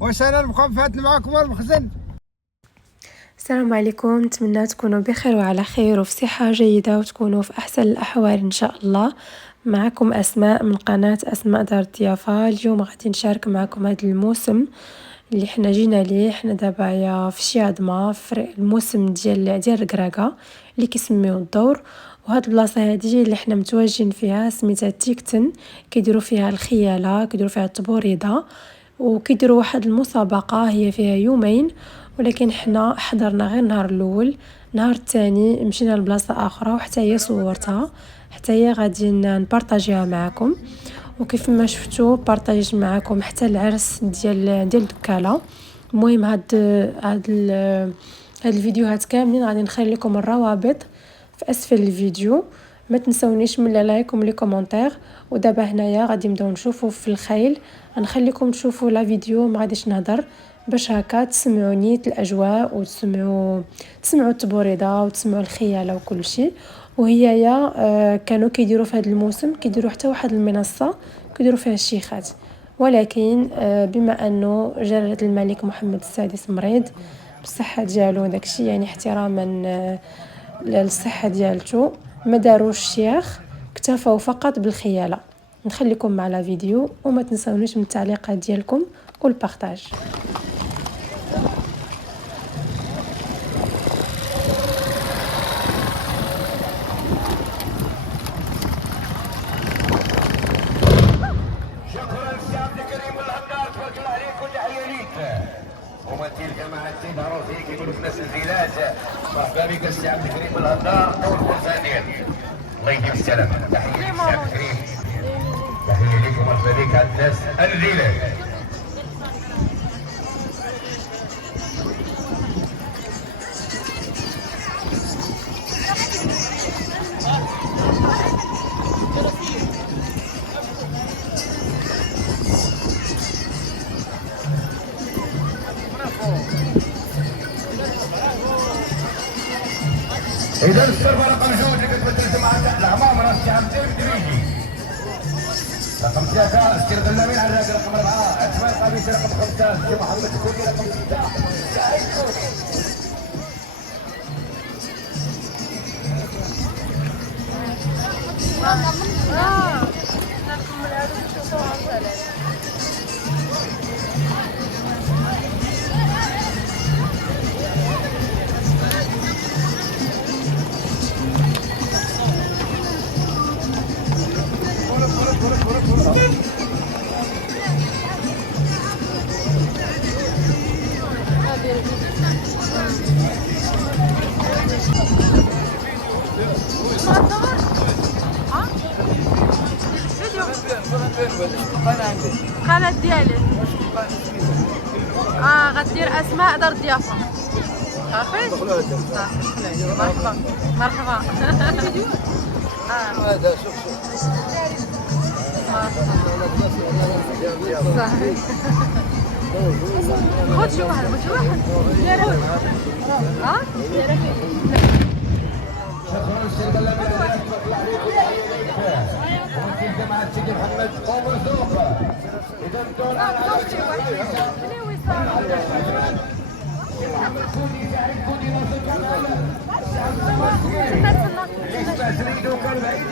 واش انا نبقى فات معاكم المخزن. السلام عليكم، نتمنى تكونوا بخير وعلى خير وفي صحة جيدة وتكونوا في أحسن الأحوال إن شاء الله. معكم أسماء من قناة أسماء دار الضيافة. اليوم غادي نشارك معكم هذا الموسم اللي حنا جينا ليه. حنا دابا يا في شيادما في الموسم ديال القراقة اللي كيسميوه الدور، وهاد البلاصه هادي اللي حنا متواجدين فيها سميتها تيكتن. كيديروا فيها الخياله، كيديروا فيها التبوريضه، وكيديروا واحد المسابقه هي فيها يومين، ولكن حنا حضرنا غير النهار الاول. النهار الثاني مشينا لبلاصه اخرى وحتى هي صورتها، حتى هي غادي نبارطاجيها معكم. وكيف ما شفتوا بارطاجيت معكم حتى العرس ديال الدكاله. المهم هاد الفيديوهات كاملين غادي نخلي لكم الروابط في اسفل الفيديو. ما تنسونيش من لايك ومن لي كومونتير. ودابا هنايا غادي نبداو نشوفوا في الخيل. غنخليكم تشوفوا لا فيديو، ما غاديش نهضر باش هكا تسمعوا نيت الاجواء وتسمعوا التبوريضه وتسمعوا الخياله وكل شيء. وهي كانوا كيديروا في هذا الموسم كيديروا حتى واحد المنصه كيديروا فيها الشيخات، ولكن بما انه جلاله الملك محمد السادس مريض بالصحه ديالو داكشي، يعني احتراما للصحه ديالته ما داروش الشيخ، اكتفوا فقط بالخياله. نخليكم مع لا فيديو وما تنسونيش من التعليقات ديالكم والبارطاج. ممثل جماعة سيد عروسي كيقولوا في ناس الفيلاج. مرحبا بك السي عبد الكريم الهدار اول فرسانين. الله يديم السلامة. تحية للسي عبد الكريم، تحية لكم مرحبا بك على الناس الفيلاج. إذا السربة رقم جوج اللي كتمثل جماعة الأعمام راس الشعب الدريجي. رقم 3 السير غلامين على رقم 4 أسماء القميصي رقم 5 السي محمد الكوكي رقم 6 سعيد كوكي. القناة ديالي غدير اسماء دار الضيافه. صافي مرحبا مرحبا. هذا شوف صافي خذ شي واحد ممثل جماعة سيدي محمد ومرزوق. إذا الدور محمد كوني سعيد كوني راسك يسمع سريد وكان بعيد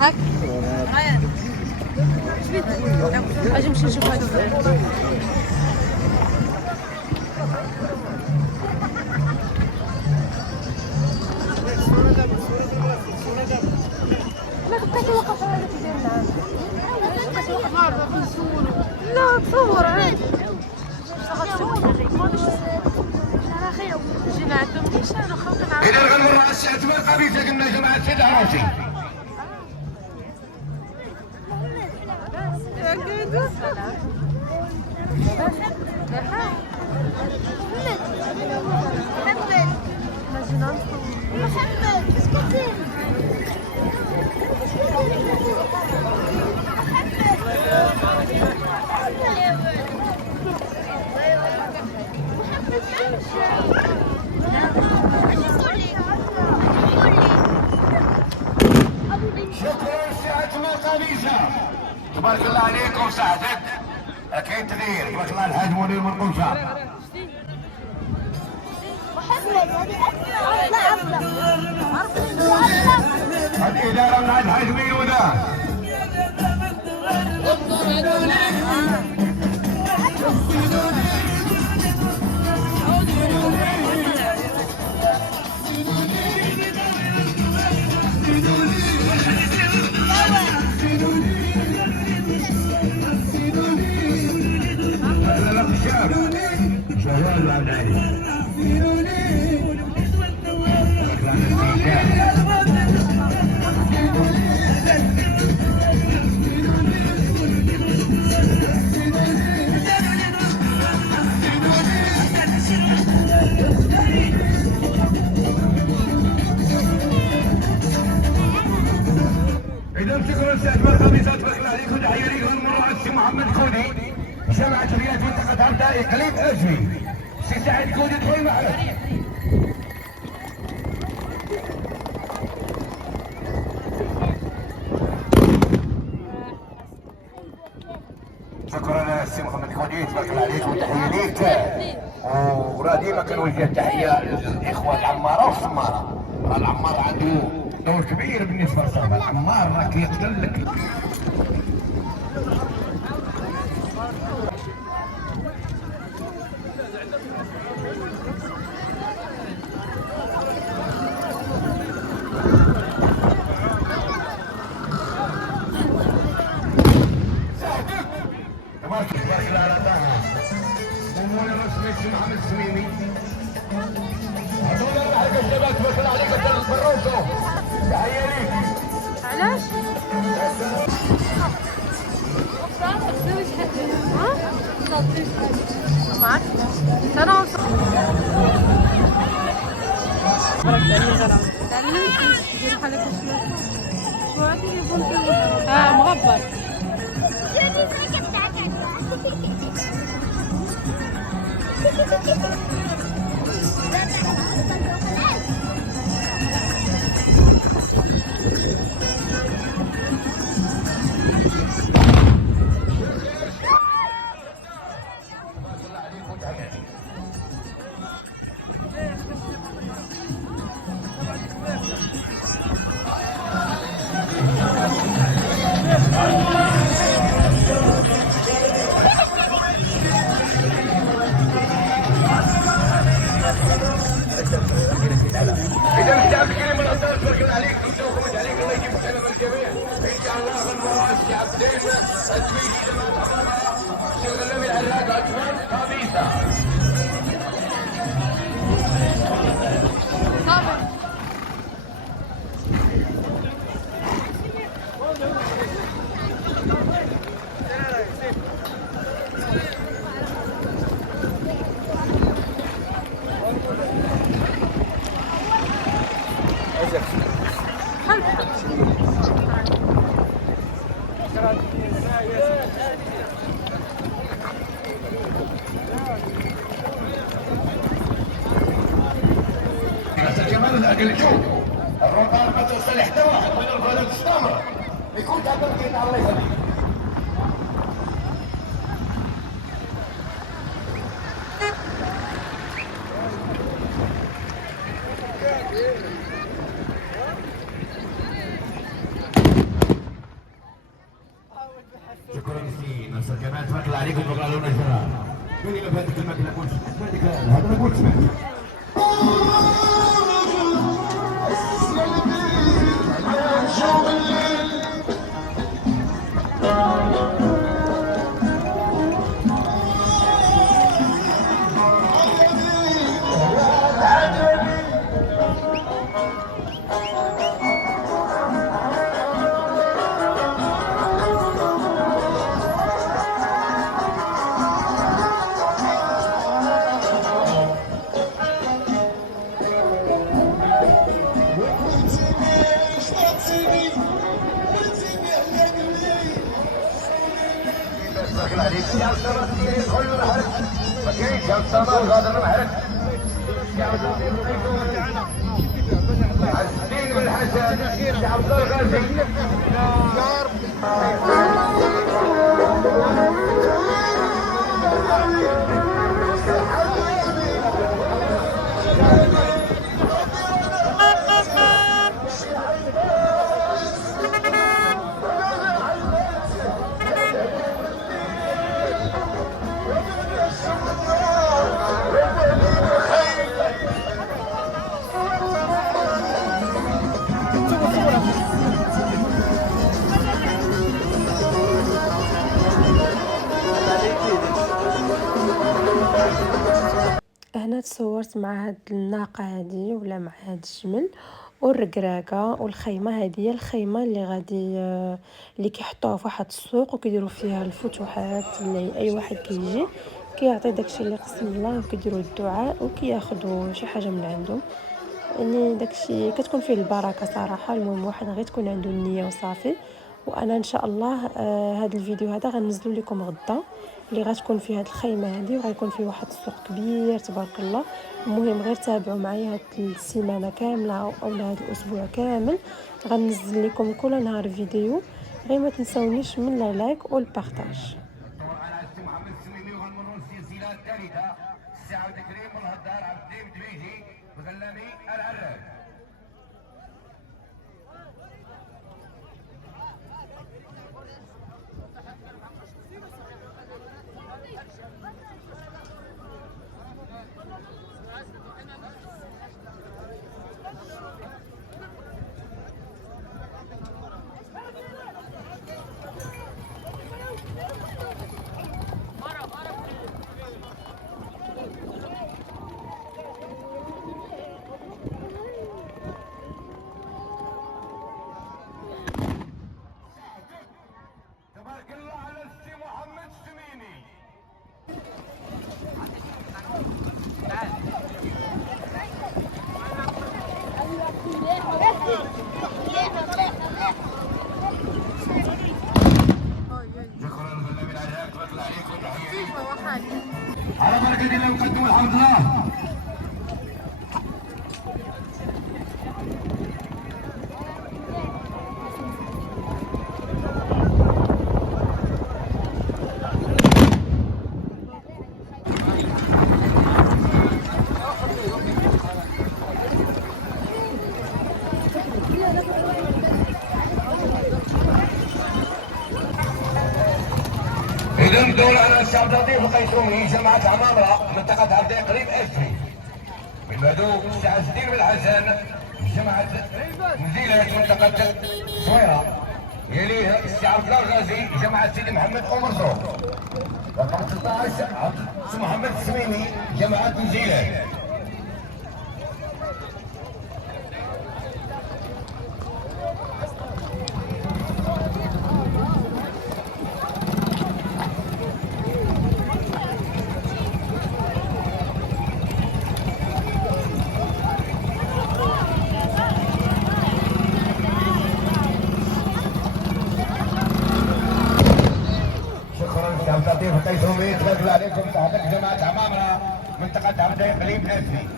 هاك اجي نمشي نشوف هادو. لا تصور عادي. جينا عندهم نيشان وخونا. إذا غنمر على السي عثمان قبيصة قلنا جماعة سيد عروسي. شكرا سي عثمان قميصه، تبارك الله عليكم ساعدك. كاين تغيير تبارك الله الحاج منير من قمشه. الإدارة من عند الحاج ميلودة. شغال على العين. إذا شكرا سي أجمل خميسات تبارك الله عليكم. تحية لكم المرة السي محمد كودي جامعة رياض منطقة عبدة إقليم أجمي. سي سعيد كودي دخل معنا. شكرا سي محمد كودي تبارك الله عليك وتحيه ليك. وراه ديما كنوجه تحيه للاخوه العماره والصماره. راه العمار عنده دور كبير بالنسبه للصحابه. العمار راه كيقتل لك. تبارك الله على طه ومولى الرسمي السي محمد السميمي. هذول الحلقه الشباب تبارك الله عليك البروسو. تحيه ليك. علاش؟ ما عرفتش انا مغبر. إذا كتاب كريم الأنصار تبارك الله عليك وتوفقت عليك. الله يجيب سلامة الجميع إن شاء الله. في المرأة السي عبدين التويجي جماعة الخبراء الشيخ النبي العلاق عثمان قميصة. كمان الاكل يشوف الرطار ما توصل لحتى واحد من البلد السمراء يكون تعبان كده. الله يخليك. شكرا سي ناصر كمان تبارك الله عليكم. بقى لنا جرار قولي له بهذيك الماكله قلت هذا ما قلت سمعت. كاين شاب الصمال غادر المعرك عز الدين بن الحسن شعب الغازي هنا تصورت مع هاد الناقة هادي ولا مع هاد الجمل والركراكه والخيمه. هذه هي الخيمه اللي غادي اللي كيحطوها في واحد السوق وكيديروا فيها الفتوحات، اللي اي واحد كيجي كيعطي داكشي اللي قسم الله وكيديروا الدعاء وكياخذوا شي حاجه من عندهم. يعني داكشي كتكون فيه البركه صراحه. المهم واحد غير تكون عنده النيه وصافي. وانا ان شاء الله هذا الفيديو هذا غنزلو لكم غدا اللي غتكون فيه هاد الخيمه هذه، وغيكون فيه واحد السوق كبير تبارك الله. المهم غير تابعوا معايا هاد السيمانه كامله او هاد الاسبوع كامل، غنزل لكم كل نهار فيديو. غير ما تنساونيش من اللايك والبارطاج. على السي محمد السميمي وغنمروا للسلسله الثالثه السي عبد الكريم بن الهدار عبد الدين الدبيجي بغلامي العراب. تبارك الله على السي محمد السميمي. شكرا للغلامي العراق بطلع عليكم تحيه على بركه الله وقدموا الحمد لله. إذن الدور على الشعب اللطيف القيسومي جماعة عمامرة منطقة عبدين قريب أسفي. من بعدو السي عز الدين بن الحسن جماعة نزيلات منطقة صويرة. يليه السي عبد الله الغازي جماعة سيدي محمد أم مرزوق. رقم 16 السي محمد السميمي جماعة نزيلات. شعب لطيف القيسومي تبارك عليكم تحتك جماعة عمامرة منطقة عبدين قريب أسفي.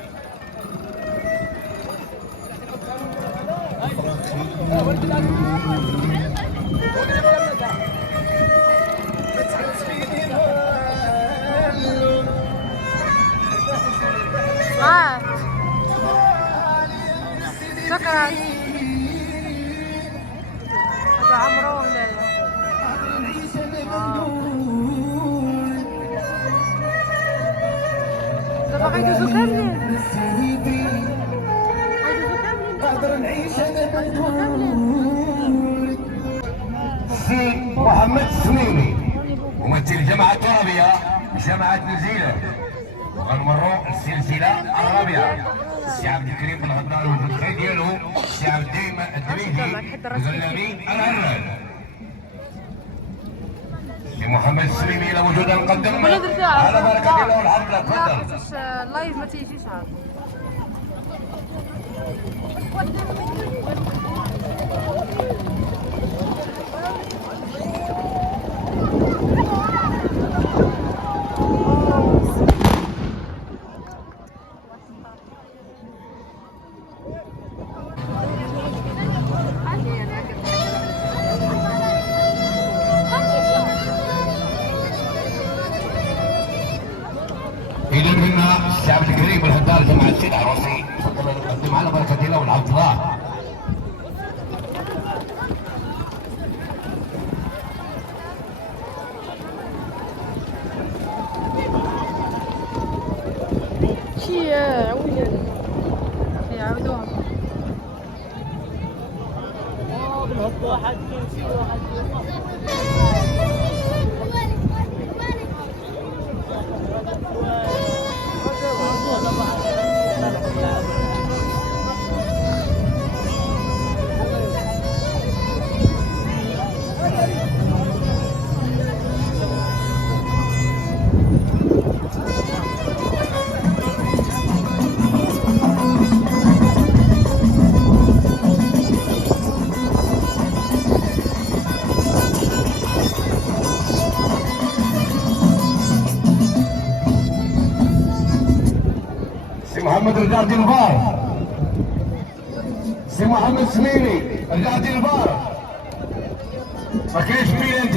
شكرا. هذا عمرو هنايا. دابا غيدوزو كاملين. السي محمد السميمي ممثل جماعة ترابية جماعة نزيلة. وغنمروا السلسلة الرابعة السي عبد الكريم بن الهدار والفتحي ديالو السي عبد الدين الدبيجي بغلامي العراب. السي محمد السميمي لا وجود نقدم على بركة الله والحمد لله. تفضل. اللايف ما تيجيش عاد. الشعب الكريم الهدار جماعة سيد عروسي نقدم على بركة الله والعبد الله. يعاودوها. محمد رجع البار، سي محمد سميني رجع البار، ما كاينش مين انت؟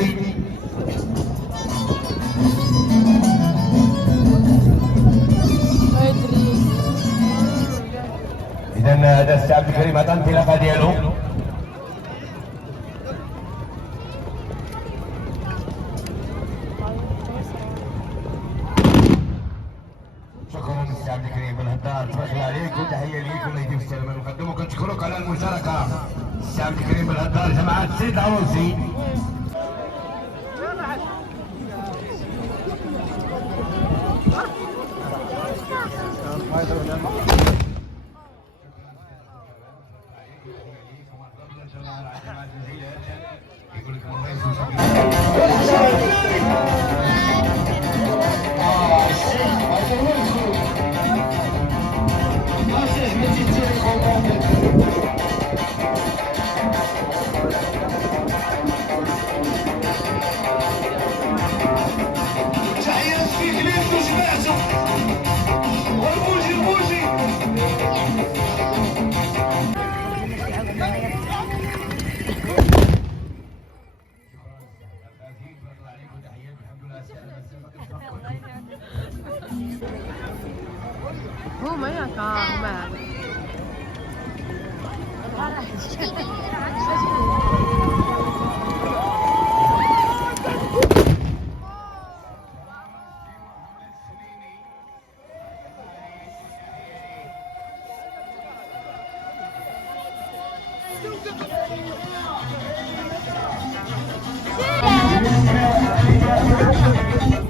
اذا هذا السي عبد الكريم هذا الانطلاقه ديالو. شكرا للسي عبد الكريم بالهدار، تبارك الله عليك وتحيه ليك والله يديم السلامه. نقدموا كنشكروك على المشاركه السي عبد الكريم بالهدار جماعه سيد عروسي. هما ياك هما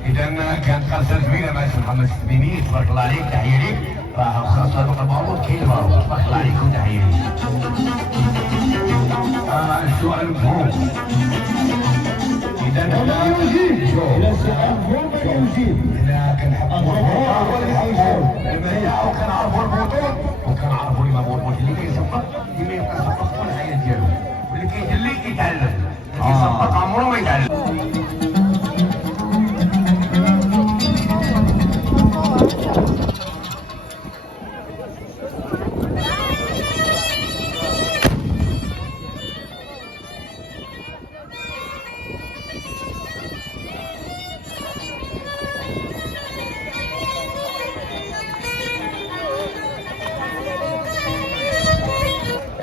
إذا كانت خالصة زوينة مع السي محمد السميني، تبارك الله عليك تحية ليك. راه خاصة بقى المعروض كاين المعروض، تبارك الله عليك وتحية ليك. السؤال مفهوم. إذا هذا يجيب، إذا سؤال مفهوم يجيب. إذا كنحبوا هو اللي حيجاوب. المهية وكنعرفوا البطول وكنعرفوا الإمام والبطول اللي كيسبق ديما يبقى يسبق طول الحياة ديالو، واللي كيجلي يتعلم، اللي كيسبق عمره ما يتعلم.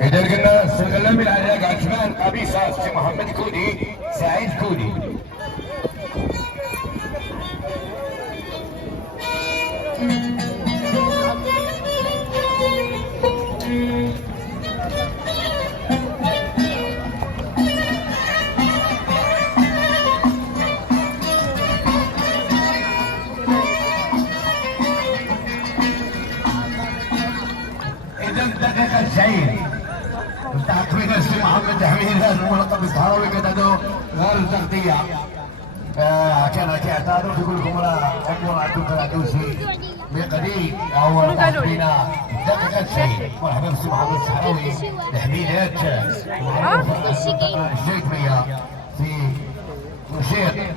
إذا قلنا السلغلامي العراق عثمان قبيصة السي محمد كودي سعيد كودي. إذا الدقيقة 90 تحكمين السي محمد تحميل هذا الملقب بالصحراوي كتعدو غير التغطية. كان كيعتذروا كيقول لكم راه الامور عندكم شي مقدي او تحكمين الدقيقة 90. مرحبا بالسي محمد الصحراوي تحميلات الجيتمية في مشير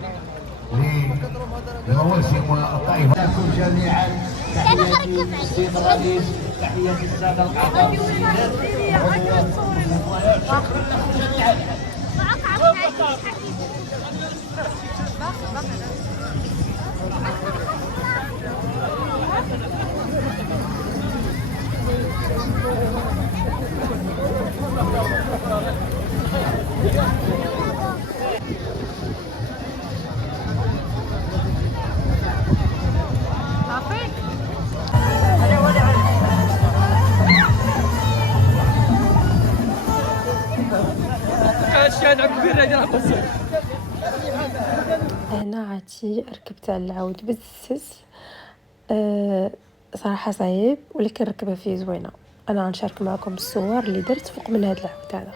لمواسم الطائفة. لكم جميعا تحياتي السيد الرئيس، تحياتي السادة الأعضاء والسيدات والمفضلات. شكرا جميعا. هنا عرفتي ركبت على العود بزز. صراحه صعيب ولكن الركبه فيه زوينه. انا غنشارك معكم الصور اللي درت فوق من هذا العود هذا.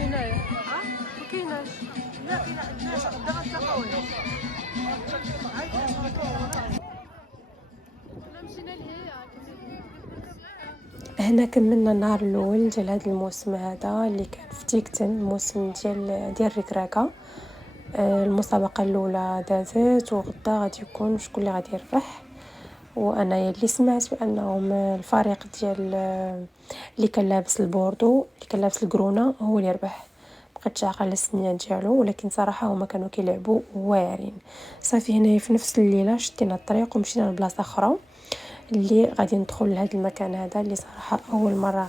هنايا ما كايناش. لا دابا تلقاونا. كنا مشينا لهيا. هنا كملنا النهار الاول ديال هذا الموسم هذا اللي كان في تيكتن، الموسم ديال الركراكه. المسابقه الاولى دازت وغدا غادي يكون شكون اللي غادي يربح. وانا اللي سمعت بانهم الفريق ديال اللي كان لابس البوردو اللي كان لابس الكرونه هو اللي يربح. بقيت عاقله السنيه ديالو ولكن صراحه هما كانوا كيلعبوا واعرين. صافي هنا في نفس الليله شدينا الطريق ومشينا لبلاصه اخرى اللي غادي ندخل لهذا المكان هذا اللي صراحه اول مره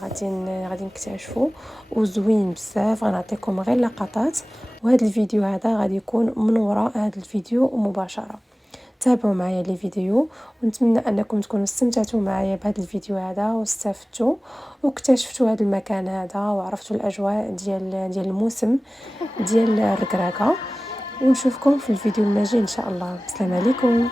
غادي نكتشفه وزوين بزاف. غنعطيكم غير لقطات وهذا الفيديو هذا غادي يكون من وراء هذا الفيديو مباشره. تابعوا معايا لي فيديو ونتمنى انكم تكونوا استمتعتوا معايا بهذا الفيديو هذا واستفدتوا واكتشفتوا هذا المكان هذا وعرفتوا الاجواء ديال الموسم ديال الركراكه. ونشوفكم في الفيديو المجي ان شاء الله. السلام عليكم.